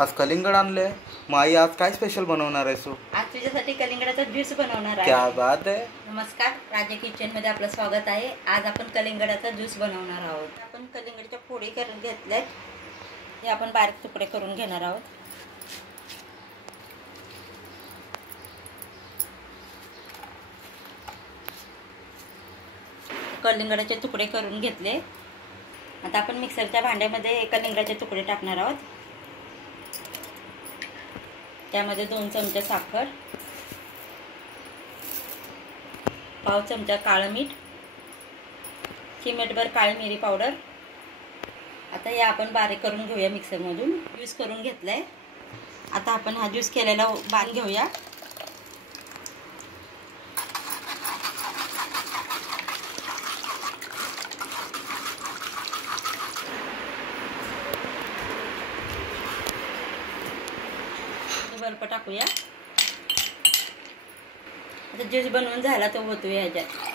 आज कलिंगड आणले. मग आई आज काय स्पेशल बनवणार आहे तू? आज तुझ्यासाठी कलिंगडाचा ज्यूस बनवणार आहे. क्या बात आहे. नमस्कार, राजे किचन मध्ये आपलं स्वागत आहे. आज आपण कलिंगडाचा ज्यूस बनवणार आहोत. आपण कलिंगडच्या फोडी करून घेतल्यात, हे आपण बारीक तुकडे करून घेणार आहोत. कलिंगडाचे तुकडे करून घेतले. आता आपण मिक्सरच्या भांड्यामध्ये कलिंगडाचे तुकडे टाकणार आहोत. त्यामध्ये 2 चमचे साखर, पाव चमचा काळं मीठ, चिमटभर काळी मिरी पावडर. आता हे आपण बारीक करून घेऊया मिक्सरमधून. ज्यूस करून घेतलाय. आता आपण हा ज्यूस केलेला बांध घेऊया. बर्फ टाकूया. आता ज्यूस बनवून झाला तो ओतूया ह्याच्यात.